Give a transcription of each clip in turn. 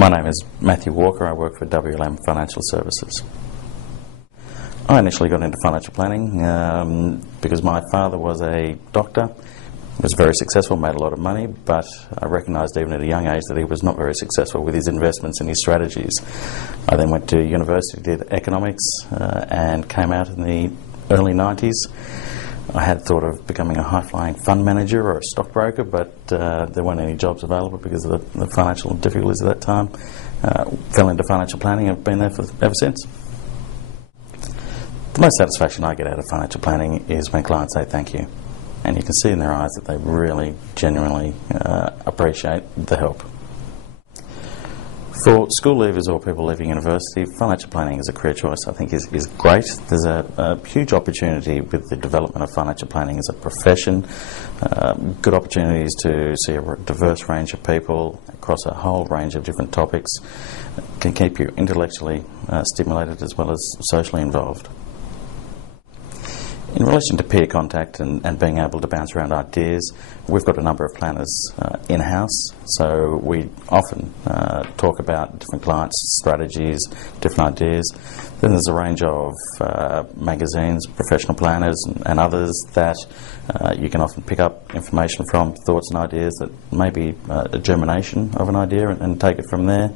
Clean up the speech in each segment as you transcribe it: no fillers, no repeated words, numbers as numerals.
My name is Matthew Walker. I work for WLM Financial Services. I initially got into financial planning because my father was a doctor, was very successful, made a lot of money, but I recognised even at a young age that he was not very successful with his investments and his strategies. I then went to university, did economics, and came out in the early 90s. I had thought of becoming a high-flying fund manager or a stockbroker, but there weren't any jobs available because of the financial difficulties at that time. Fell into financial planning and have been there ever since. The most satisfaction I get out of financial planning is when clients say thank you. And you can see in their eyes that they really, genuinely appreciate the help. For school leavers or people leaving university, financial planning as a career choice I think is great. There's a huge opportunity with the development of financial planning as a profession. Good opportunities to see a diverse range of people across a whole range of different topics. Can keep you intellectually stimulated as well as socially involved. In relation to peer contact and being able to bounce around ideas, we've got a number of planners in-house, so we often talk about different clients' strategies, different ideas. Then there's a range of magazines, professional planners and others that you can often pick up information from, thoughts and ideas that may be a germination of an idea and take it from there.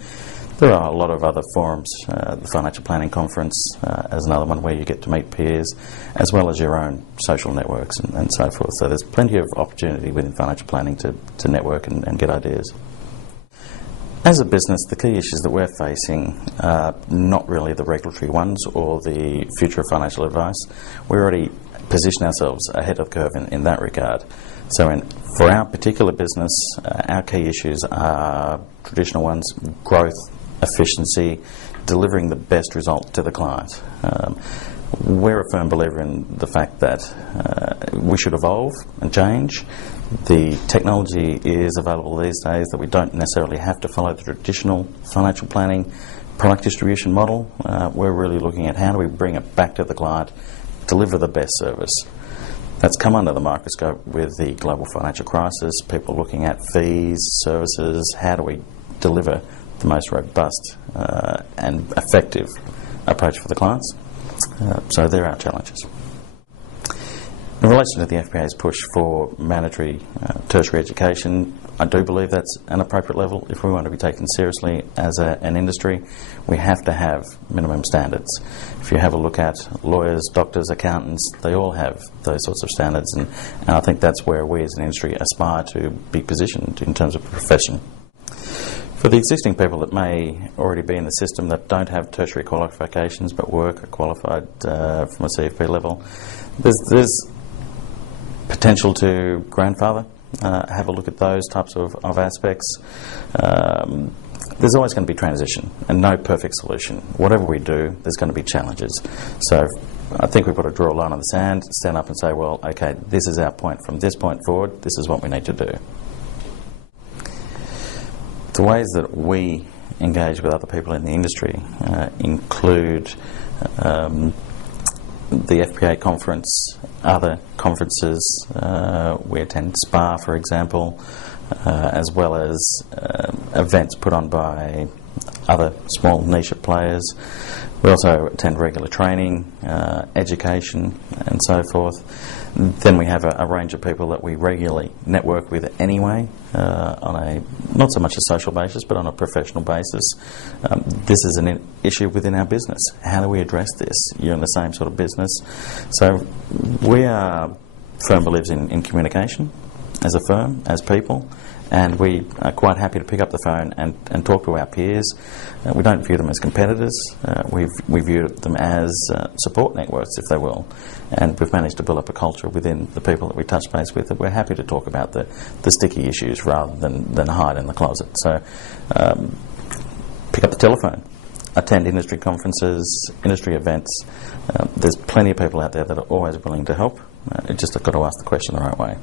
There are a lot of other forums, the Financial Planning Conference as another one where you get to meet peers, as well as your own social networks and so forth. So there's plenty of opportunity within financial planning to network and get ideas. As a business, the key issues that we're facing are not really the regulatory ones or the future of financial advice. We already position ourselves ahead of the curve in that regard. So for our particular business, our key issues are traditional ones: growth, efficiency, delivering the best result to the client. We're a firm believer in the fact that we should evolve and change. The technology is available these days that we don't necessarily have to follow the traditional financial planning product distribution model. We're really looking at how do we bring it back to the client, deliver the best service. That's come under the microscope with the global financial crisis, people looking at fees, services, how do we deliver the most robust and effective approach for the clients. So there are challenges. In relation to the FPA's push for mandatory tertiary education, I do believe that's an appropriate level. If we want to be taken seriously as an industry, we have to have minimum standards. If you have a look at lawyers, doctors, accountants, they all have those sorts of standards, and I think that's where we as an industry aspire to be positioned in terms of profession. For the existing people that may already be in the system that don't have tertiary qualifications but work are qualified from a CFP level, there's potential to grandfather, have a look at those types of aspects. There's always going to be transition and no perfect solution. Whatever we do, there's going to be challenges. So I think we've got to draw a line on the sand, stand up and say, well, okay, this is our point. From this point forward, this is what we need to do. The ways that we engage with other people in the industry include the FPA conference, other conferences. We attend SPA, for example, as well as events put on by other small niche players. We also attend regular training, education and so forth. Then we have a range of people that we regularly network with anyway, on a not so much a social basis but on a professional basis. This is an issue within our business. How do we address this? You're in the same sort of business. So we are firm believers in communication as a firm, as people, and we are quite happy to pick up the phone and talk to our peers. We don't view them as competitors. We view them as support networks, if they will, and we've managed to build up a culture within the people that we touch base with that we're happy to talk about the sticky issues rather than hide in the closet. So pick up the telephone, attend industry conferences, industry events. There's plenty of people out there that are always willing to help. You just got to ask the question the right way.